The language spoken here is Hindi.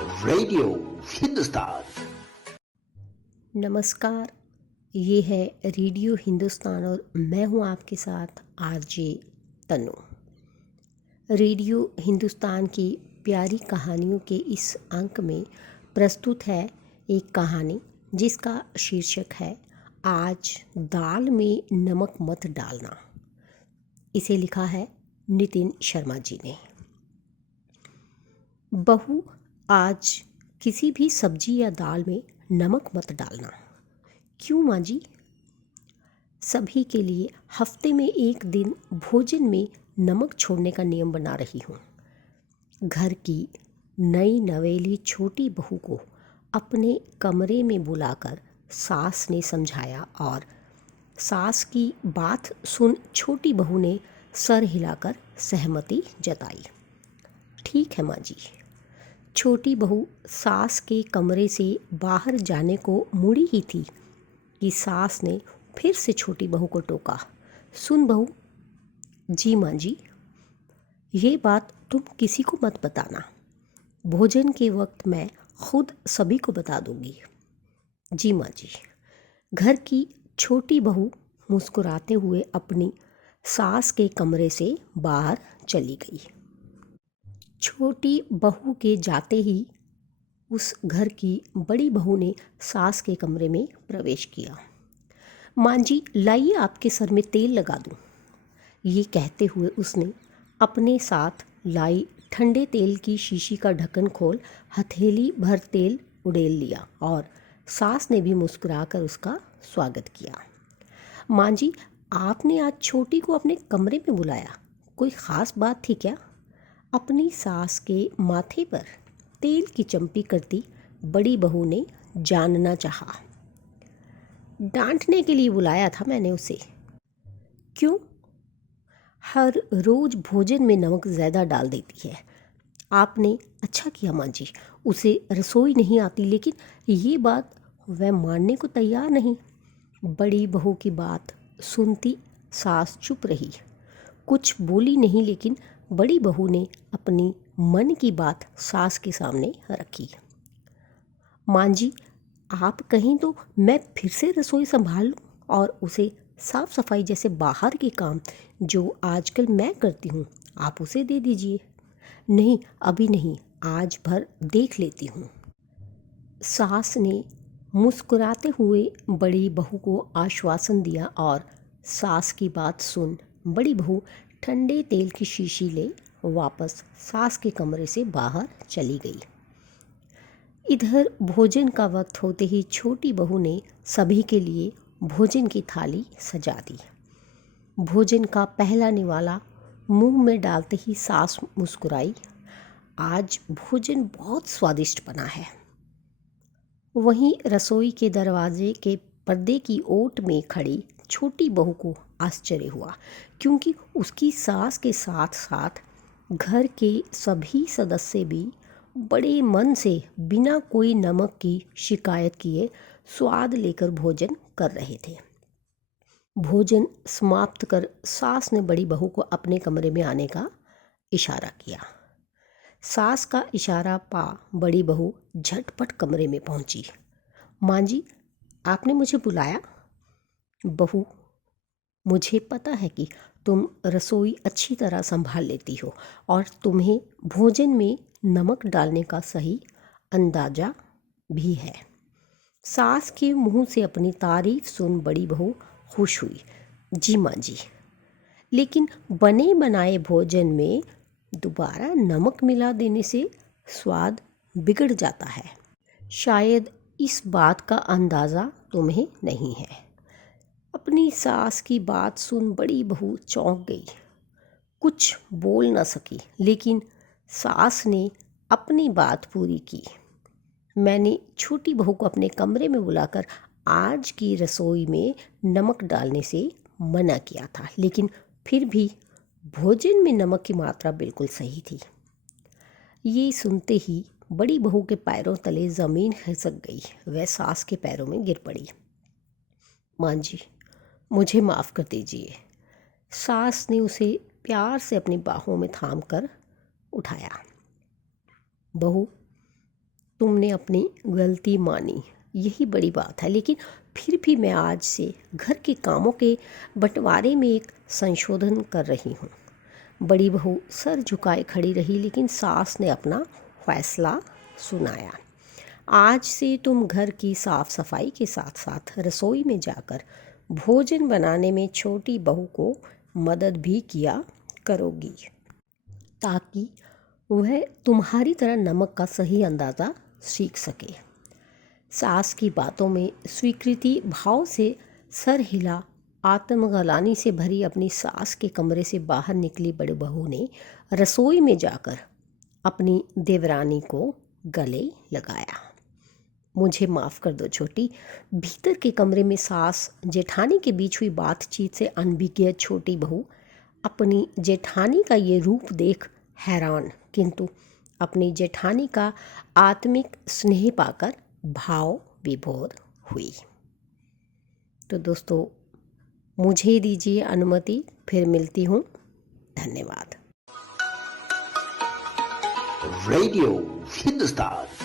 रेडियो हिंदुस्तान। नमस्कार। ये है रेडियो हिंदुस्तान और मैं हूँ आपके साथ आरजे तनु। रेडियो हिंदुस्तान की प्यारी कहानियों के इस अंक में प्रस्तुत है एक कहानी जिसका शीर्षक है आज दाल में नमक मत डालना। इसे लिखा है नितिन शर्मा जी ने। बहू, आज किसी भी सब्जी या दाल में नमक मत डालना। क्यों माँ जी? सभी के लिए हफ्ते में एक दिन भोजन में नमक छोड़ने का नियम बना रही हूँ। घर की नई नवेली छोटी बहू को अपने कमरे में बुलाकर सास ने समझाया और सास की बात सुन छोटी बहू ने सर हिलाकर सहमति जताई। ठीक है माँ जी। छोटी बहू सास के कमरे से बाहर जाने को मुड़ी ही थी कि सास ने फिर से छोटी बहू को टोका। सुन बहू। जी माँ जी। ये बात तुम किसी को मत बताना। भोजन के वक्त मैं खुद सभी को बता दूंगी। जी माँ जी। घर की छोटी बहू मुस्कुराते हुए अपनी सास के कमरे से बाहर चली गई। छोटी बहू के जाते ही उस घर की बड़ी बहू ने सास के कमरे में प्रवेश किया। माँ जी, लाइए आपके सर में तेल लगा दूँ। ये कहते हुए उसने अपने साथ लाई ठंडे तेल की शीशी का ढक्कन खोल हथेली भर तेल उड़ेल लिया और सास ने भी मुस्कुराकर उसका स्वागत किया। माँ जी, आपने आज छोटी को अपने कमरे में बुलाया, कोई ख़ास बात थी क्या? अपनी सास के माथे पर तेल की चंपी करती बड़ी बहू ने जानना चाहा। डांटने के लिए बुलाया था मैंने उसे। क्यों? हर रोज भोजन में नमक ज़्यादा डाल देती है। आपने अच्छा किया माँ जी, उसे रसोई नहीं आती, लेकिन ये बात वह मानने को तैयार नहीं। बड़ी बहू की बात सुनती सास चुप रही, कुछ बोली नहीं, लेकिन बड़ी बहू ने अपनी मन की बात सास के सामने रखी। माँ जी, आप कहीं तो मैं फिर से रसोई संभाल लूँ और उसे साफ सफाई जैसे बाहर के काम जो आजकल मैं करती हूँ आप उसे दे दीजिए। नहीं, अभी नहीं, आज भर देख लेती हूँ। सास ने मुस्कुराते हुए बड़ी बहू को आश्वासन दिया और सास की बात सुन बड़ी बहू ठंडे तेल की शीशी ले वापस सास के कमरे से बाहर चली गई। इधर भोजन का वक्त होते ही छोटी बहू ने सभी के लिए भोजन की थाली सजा दी। भोजन का पहला निवाला मुंह में डालते ही सास मुस्कुराई। आज भोजन बहुत स्वादिष्ट बना है। वहीं रसोई के दरवाजे के पर्दे की ओट में खड़ी छोटी बहू को आश्चर्य हुआ, क्योंकि उसकी सास के साथ साथ घर के सभी सदस्य भी बड़े मन से बिना कोई नमक की शिकायत किए स्वाद लेकर भोजन कर रहे थे। भोजन समाप्त कर सास ने बड़ी बहू को अपने कमरे में आने का इशारा किया। सास का इशारा पा बड़ी बहू झटपट कमरे में पहुंची। माँ जी, आपने मुझे बुलाया? बहू, मुझे पता है कि तुम रसोई अच्छी तरह संभाल लेती हो और तुम्हें भोजन में नमक डालने का सही अंदाजा भी है। सास के मुंह से अपनी तारीफ सुन बड़ी बहू खुश हुई। जी माँ जी, लेकिन बने बनाए भोजन में दोबारा नमक मिला देने से स्वाद बिगड़ जाता है। शायद इस बात का अंदाज़ा तुम्हें नहीं है। अपनी सास की बात सुन बड़ी बहू चौंक गई, कुछ बोल न सकी, लेकिन सास ने अपनी बात पूरी की। मैंने छोटी बहू को अपने कमरे में बुलाकर आज की रसोई में नमक डालने से मना किया था, लेकिन फिर भी भोजन में नमक की मात्रा बिल्कुल सही थी। ये सुनते ही बड़ी बहू के पैरों तले ज़मीन खिसक गई। वह सास के पैरों में गिर पड़ी। माँ जी, मुझे माफ़ कर दीजिए। सास ने उसे प्यार से अपनी बाहों में थाम कर उठाया। बहू, तुमने अपनी गलती मानी, यही बड़ी बात है। लेकिन फिर भी मैं आज से घर के कामों के बंटवारे में एक संशोधन कर रही हूँ। बड़ी बहू सर झुकाए खड़ी रही, लेकिन सास ने अपना फैसला सुनाया। आज से तुम घर की साफ सफाई के साथ साथ रसोई में जाकर भोजन बनाने में छोटी बहू को मदद भी किया करोगी, ताकि वह तुम्हारी तरह नमक का सही अंदाज़ा सीख सके। सास की बातों में स्वीकृति भाव से सर हिला आत्मग्लानि से भरी अपनी सास के कमरे से बाहर निकली बड़ी बहू ने रसोई में जाकर अपनी देवरानी को गले लगाया। मुझे माफ़ कर दो छोटी। भीतर के कमरे में सास जेठानी के बीच हुई बातचीत से अनभिज्ञ छोटी बहू अपनी जेठानी का ये रूप देख हैरान, किंतु अपनी जेठानी का आत्मिक स्नेह पाकर भाव विभोर हुई। तो दोस्तों, मुझे दीजिए अनुमति, फिर मिलती हूँ। धन्यवाद। रेडियो हिंदुस्तान।